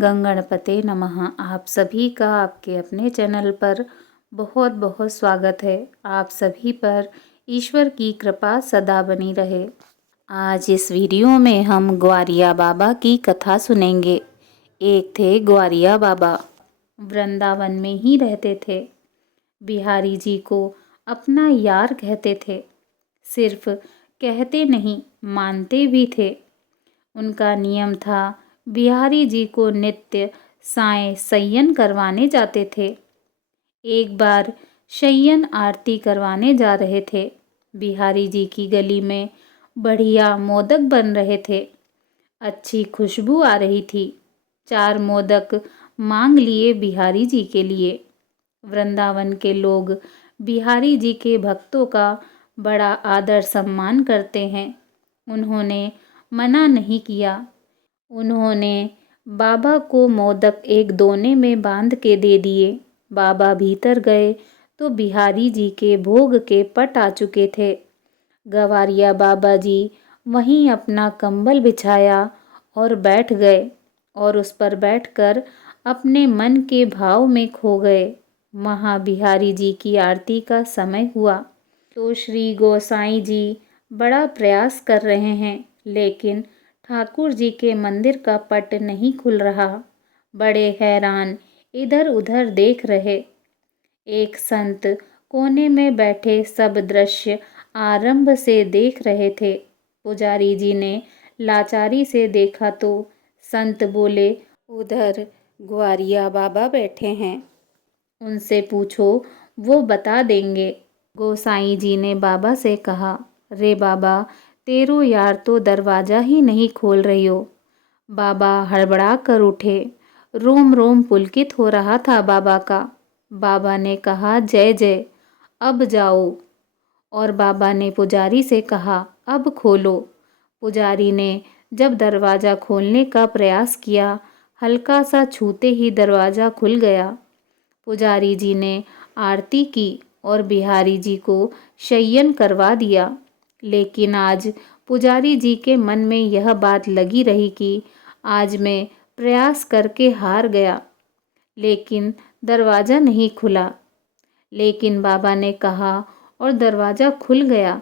गंगणपते नमः। आप सभी का आपके अपने चैनल पर बहुत बहुत स्वागत है। आप सभी पर ईश्वर की कृपा सदा बनी रहे। आज इस वीडियो में हम ग्वारिया बाबा की कथा सुनेंगे। एक थे ग्वारिया बाबा, वृंदावन में ही रहते थे। बिहारी जी को अपना यार कहते थे। सिर्फ कहते नहीं, मानते भी थे। उनका नियम था, बिहारी जी को नित्य सायं शयन करवाने जाते थे। एक बार शयन आरती करवाने जा रहे थे। बिहारी जी की गली में बढ़िया मोदक बन रहे थे। अच्छी खुशबू आ रही थी। 4 मोदक मांग लिए बिहारी जी के लिए। वृंदावन के लोग बिहारी जी के भक्तों का बड़ा आदर सम्मान करते हैं। उन्होंने मना नहीं किया। उन्होंने बाबा को मोदक एक दोने में बांध के दे दिए। बाबा भीतर गए तो बिहारी जी के भोग के पट आ चुके थे। गवारिया बाबा जी वहीं अपना कंबल बिछाया और बैठ गए और उस पर बैठकर अपने मन के भाव में खो गए। वहाँ बिहारी जी की आरती का समय हुआ तो श्री गोसाई जी बड़ा प्रयास कर रहे हैं, लेकिन ठाकुर जी के मंदिर का पट नहीं खुल रहा। बड़े हैरान इधर उधर देख रहे। एक संत कोने में बैठे सब दृश्य आरंभ से देख रहे थे। पुजारी जी ने लाचारी से देखा तो संत बोले, उधर ग्वारिया बाबा बैठे हैं, उनसे पूछो, वो बता देंगे। गोसाई जी ने बाबा से कहा, रे बाबा, तेरो यार तो दरवाज़ा ही नहीं खोल रही हो। बाबा हड़बड़ा कर उठे। रोम रोम पुलकित हो रहा था बाबा का। बाबा ने कहा, जय जय, अब जाओ। और बाबा ने पुजारी से कहा, अब खोलो। पुजारी ने जब दरवाज़ा खोलने का प्रयास किया, हल्का सा छूते ही दरवाज़ा खुल गया। पुजारी जी ने आरती की और बिहारी जी को शयन करवा दिया। लेकिन आज पुजारी जी के मन में यह बात लगी रही कि आज मैं प्रयास करके हार गया, लेकिन दरवाज़ा नहीं खुला। लेकिन बाबा ने कहा और दरवाज़ा खुल गया।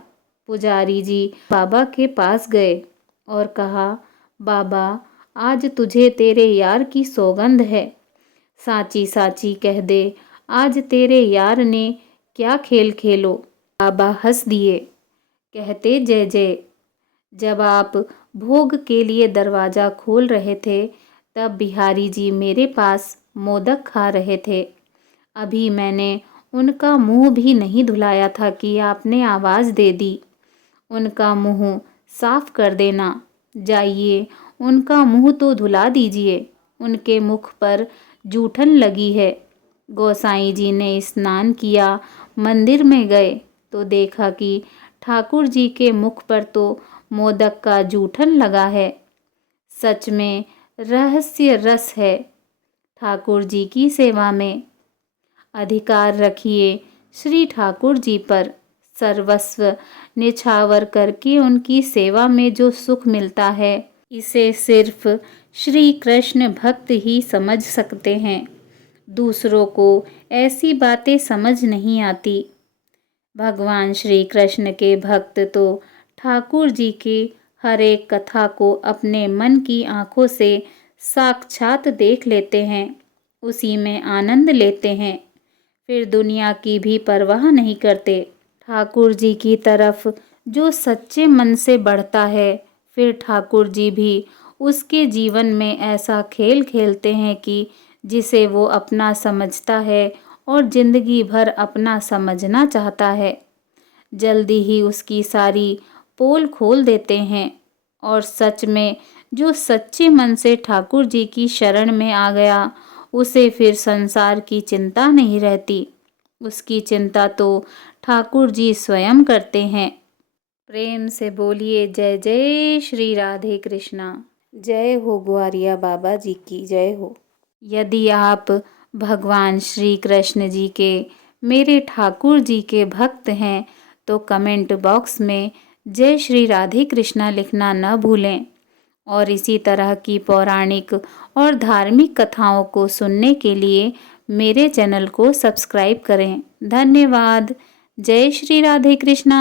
पुजारी जी बाबा के पास गए और कहा, बाबा, आज तुझे तेरे यार की सौगंध है। साची साची कह दे, आज तेरे यार ने क्या खेल खेलो। बाबा हंस दिए, कहते, जय जय। जब आप भोग के लिए दरवाज़ा खोल रहे थे, तब बिहारी जी मेरे पास मोदक खा रहे थे। अभी मैंने उनका मुंह भी नहीं धुलाया था कि आपने आवाज़ दे दी। उनका मुंह साफ कर देना। जाइए, उनका मुंह तो धुला दीजिए। उनके मुख पर जूठन लगी है। गोसाई जी ने स्नान किया, मंदिर में गए तो देखा कि ठाकुर जी के मुख पर तो मोदक का जूठन लगा है। सच में रहस्य रस है। ठाकुर जी की सेवा में अधिकार रखिए श्री ठाकुर जी पर। सर्वस्व निछावर करके उनकी सेवा में जो सुख मिलता है, इसे सिर्फ श्री कृष्ण भक्त ही समझ सकते हैं। दूसरों को ऐसी बातें समझ नहीं आती। भगवान श्री कृष्ण के भक्त तो ठाकुर जी की हर एक कथा को अपने मन की आंखों से साक्षात देख लेते हैं, उसी में आनंद लेते हैं, फिर दुनिया की भी परवाह नहीं करते। ठाकुर जी की तरफ जो सच्चे मन से बढ़ता है, फिर ठाकुर जी भी उसके जीवन में ऐसा खेल खेलते हैं कि जिसे वो अपना समझता है और जिंदगी भर अपना समझना चाहता है, जल्दी ही उसकी सारी पोल खोल देते हैं। और सच में जो सच्चे मन से ठाकुर जी की शरण में आ गया, उसे फिर संसार की चिंता नहीं रहती। उसकी चिंता तो ठाकुर जी स्वयं करते हैं। प्रेम से बोलिए, जय जय श्री राधे कृष्णा। जय हो ग्वारिया बाबा जी की जय हो। यदि आप भगवान श्री कृष्ण जी के, मेरे ठाकुर जी के भक्त हैं, तो कमेंट बॉक्स में जय श्री राधे कृष्णा लिखना न भूलें। और इसी तरह की पौराणिक और धार्मिक कथाओं को सुनने के लिए मेरे चैनल को सब्सक्राइब करें। धन्यवाद। जय श्री राधे कृष्णा।